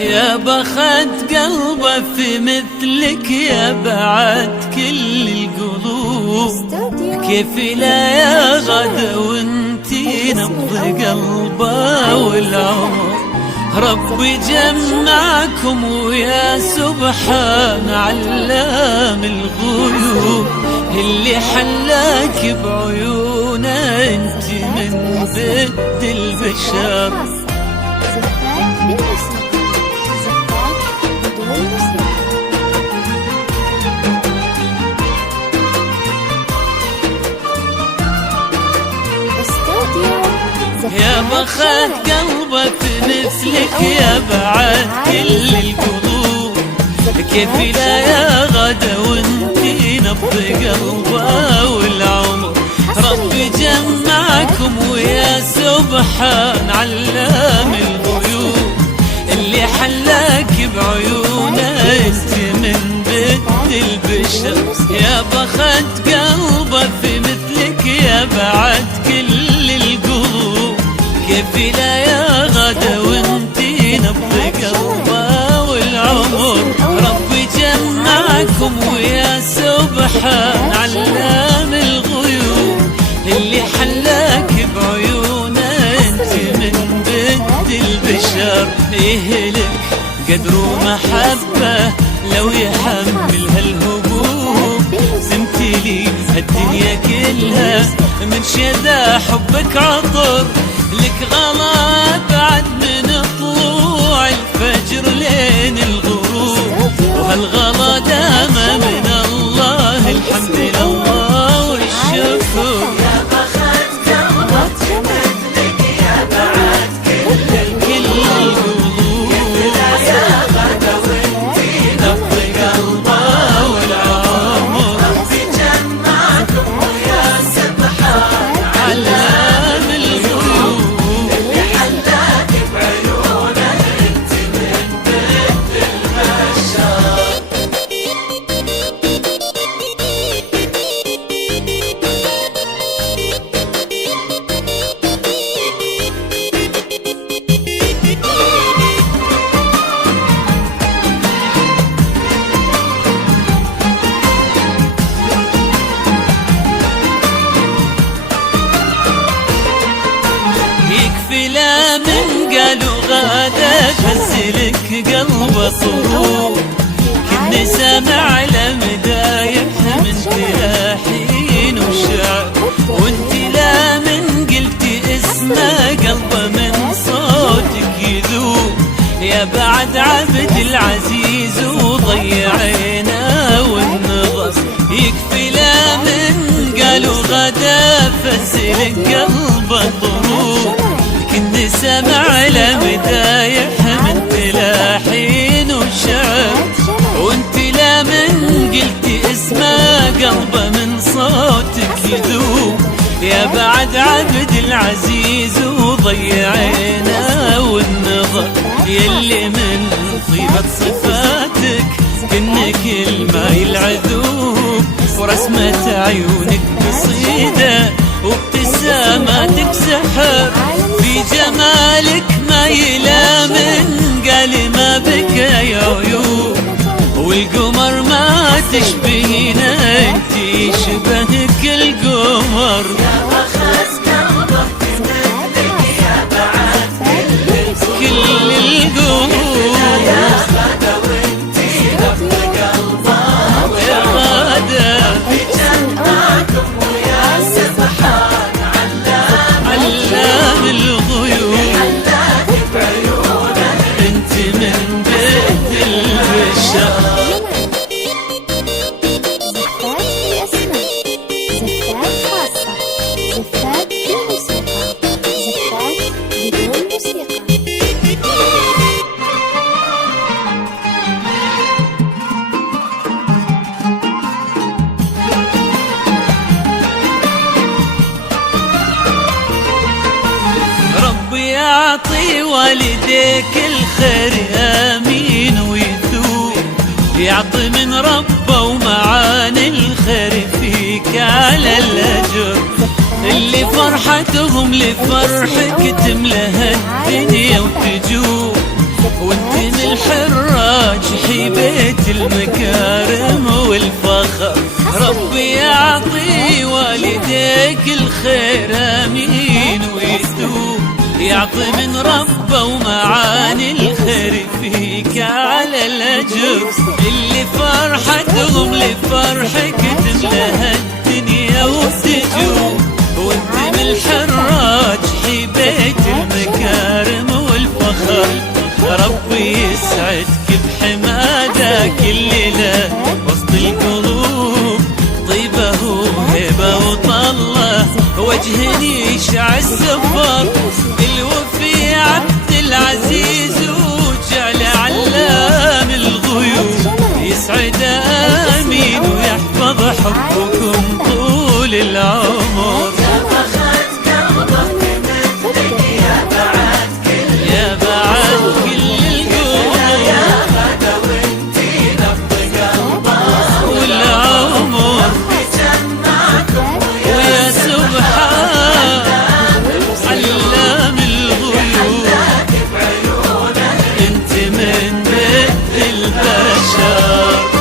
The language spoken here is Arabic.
يا بخت قلبه في مثلك يا بعد كل القلوب. كيف لا يا غدا وانتي نبض قلبه والعمر. ربي جمعكم ويا سبحان علام الغيوب. اللي حلاك بعيونه انت من بد البشر. يا بخت قلبه في مثلك يا بعد كل القلوب. كيف لا يا غدا وانتي نبض قلبه والعمر. ربي جمعكم ويا سبحان علام الغيوب. اللي حلاك بعيونه انت من بد البشر. يا بخت قلبه في مثلك يا بعد كل القلوب. كيف لا يا غدا وانتي نبض قلبه والعمر. ربي جمعكم ويا سبحان علام الغيوب. اللي حلاك بعيونه انت من بد البشر. يهلك قدر ومحبه لو يحمل هالهبوب. تمتلي الدنيا كلها من شذا حبك عطر. لك غلا بعد من طلوع الفجر لين الغروب. وهالغلا دام من الله الحمد لله والشكر. يا بخت قلبه في مثلك يا بعد كل القلوب. يا غدا وانتي نبض قلبه والعمر. ربي جمعكم ويا سبحان علام الغيوب. اللي حلاك بعيونه انت من بد البشر. يكفي لا من قالوا غادا فزلك قلبه صروف. كني سامع لمدايح من تلاحين وشعر. وانتي لا من قلتي اسمه قلبه من صوتك يذوب. يا بعد عبد العزيز وضيعينا والنغص. يكفي لا من قالوا غدا فزلك قلبه ضروب. كني سمع لمدايح من تلاحين وشعر. وانتي لا من قلتي اسمه قلبه من صوتك يذوب. يا بعد عبد العزيز وضيعينا والنظر. يلي من طيبة صفاتك كنك الماي العذوب. ورسمة عيونك قصيدة وابتساماتك سحر. في جمالك ما يلا من قال ما بك يا عيوب. والقمر ما تشبهينا انتي شبهك القمر. يا بخت قلبه في مثلك يا بعد كل القلوب. يا غدا وانتي نبض قلبه يا غدا. ربي جمعكم ويا سبحان علام الغيوب. حلاك بعيونه انت من بد البشر. يعطي والديك الخير امين ويثوب. يعطي من ربه ومعاني الخير فيك على الاجر. اللي فرحتهم لفرحك تملى الدنيا وتجوب. وانت من الحراج حبيت المكارم والفخر. ربي يعطي والديك الخير امين ويثوب، يعطي من ربه ومعاني الخير فيك على الاجر. اللي فرحتهم لفرحك تملى الدنيا وتجوب، وانت من الحراج حبيت المكارم والفخر. ربي يسعدك بحمادك الليلة وسط القلوب، طيبة وهبة وطلة وجهني يشع السفر. الوفي عبد العزيز وجعل علام الغيوب، يسعد امين ويحفظ حبكم طول العمر. انت من بيت البشر.